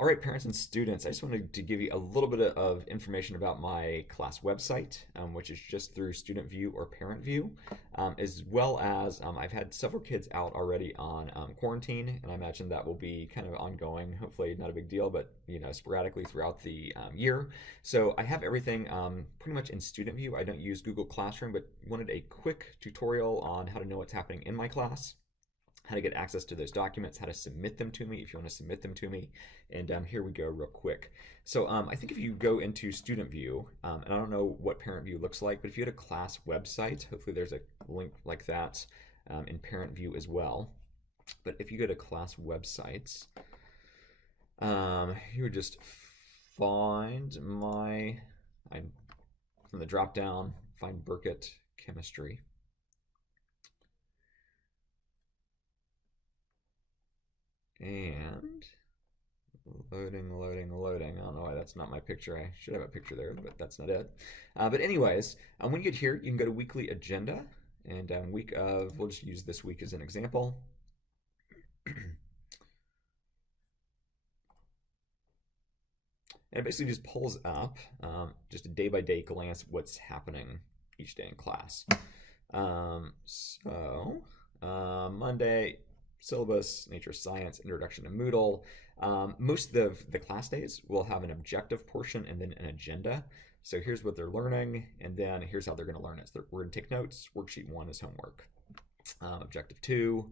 All right, parents and students, I just wanted to give you a little bit of information about my class website, which is just through Student View or Parent View, as well as I've had several kids out already on quarantine, and I imagine that will be kind of ongoing, hopefully not a big deal, but sporadically throughout the year. So I have everything pretty much in Student View. I don't use Google Classroom, but wanted a quick tutorial on how to know what's happening in my class, how to get access to those documents, how to submit them to me if you want to submit them to me. And here we go real quick. So I think if you go into Student View, and I don't know what Parent View looks like, but if you had a class website, hopefully there's a link like that in Parent View as well. But if you go to class websites, you would just find from the drop down, find Burkett Chemistry. And loading. I don't know why that's not my picture. I should have a picture there, but that's not it. But anyways, when you get here, you can go to weekly agenda, and week of, we'll just use this week as an example. And it basically just pulls up just a day-by-day glance of what's happening each day in class. Monday, syllabus, nature, science, introduction to Moodle. Most of the class days will have an objective portion and then an agenda. So here's what they're learning, and then here's how they're going to learn it. So we're going to take notes. Worksheet 1 is homework. Objective 2,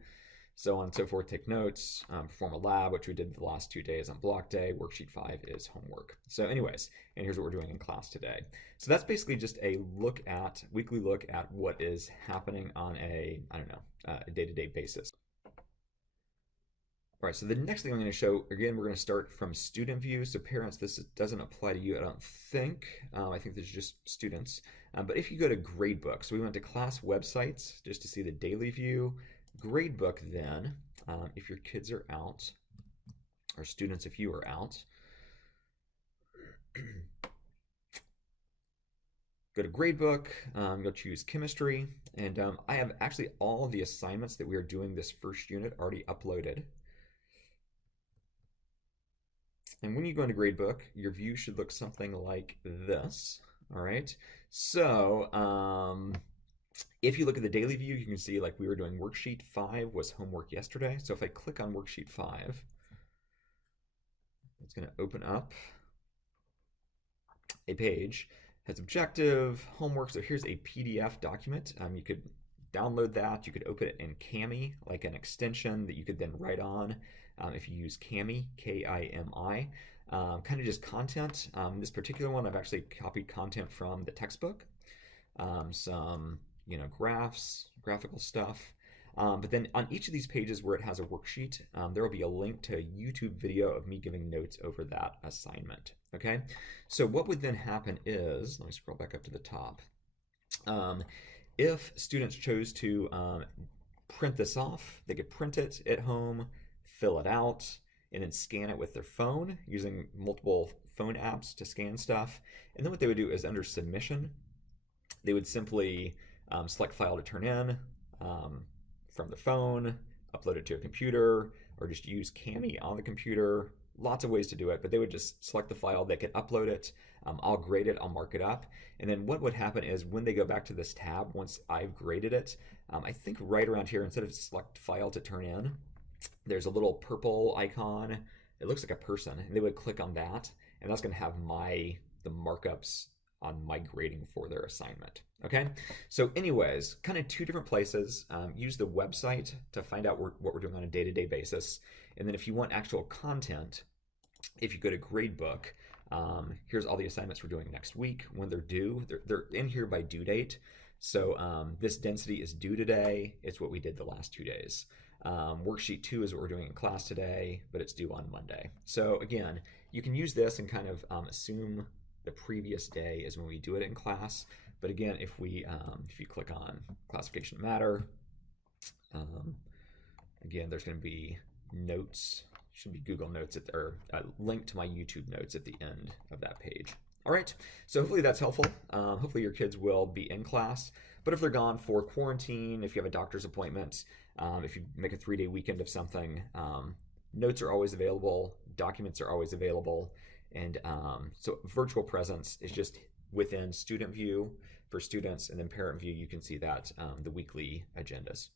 so on and so forth, take notes. Perform a lab, which we did the last 2 days on block day. Worksheet 5 is homework. So anyways, and here's what we're doing in class today. So that's basically just a weekly look at what is happening on a day-to-day basis. All right, so the next thing I'm going to show, again, we're going to start from Student View. So parents, this doesn't apply to you, I don't think. I think this is just students. But if you go to Gradebook, so we went to class websites just to see the daily view. Gradebook then, if your kids are out, or students if you are out, go to Gradebook, you'll choose chemistry, and I have actually all of the assignments that we are doing this first unit already uploaded. And when you go into Gradebook, your view should look something like this. All right. So if you look at the daily view, you can see like we were doing worksheet 5 was homework yesterday. So if I click on worksheet 5, it's going to open up a page. It has objective, homework. So here's a PDF document. You could download that. You could open it in Kami, like an extension that you could then write on. If you use Kami, K-I-M-I, kind of just content. This particular one, I've actually copied content from the textbook, some graphs, graphical stuff. But then on each of these pages where it has a worksheet, there will be a link to a YouTube video of me giving notes over that assignment. Okay, so what would then happen is, let me scroll back up to the top. If students chose to print this off, they could print it at home, fill it out, and then scan it with their phone using multiple phone apps to scan stuff. And then what they would do is under submission, they would simply select file to turn in from the phone, upload it to a computer, or just use Kami on the computer. Lots of ways to do it, but they would just select the file, they could upload it, I'll grade it, I'll mark it up. And then what would happen is when they go back to this tab, once I've graded it, I think right around here, instead of select file to turn in, there's a little purple icon. It looks like a person, and they would click on that, and that's going to have the markups on my grading for their assignment. Okay, so anyways, kind of two different places. Use the website to find out what we're doing on a day-to-day basis, and then if you want actual content, if you go to Gradebook, here's all the assignments we're doing next week, when they're due. They're in here by due date. So this density is due today. It's what we did the last 2 days. Worksheet 2 is what we're doing in class today, but it's due on Monday. So again, you can use this and kind of assume the previous day is when we do it in class. But again, if you click on classification matter, again, there's going to be notes, should be Google Notes or a link to my YouTube notes at the end of that page. All right, so hopefully that's helpful. Hopefully your kids will be in class, but if they're gone for quarantine, if you have a doctor's appointment, if you make a 3-day weekend of something, notes are always available. documents are always available. And so virtual presence is just within student view for students, and then parent view, you can see that the weekly agendas.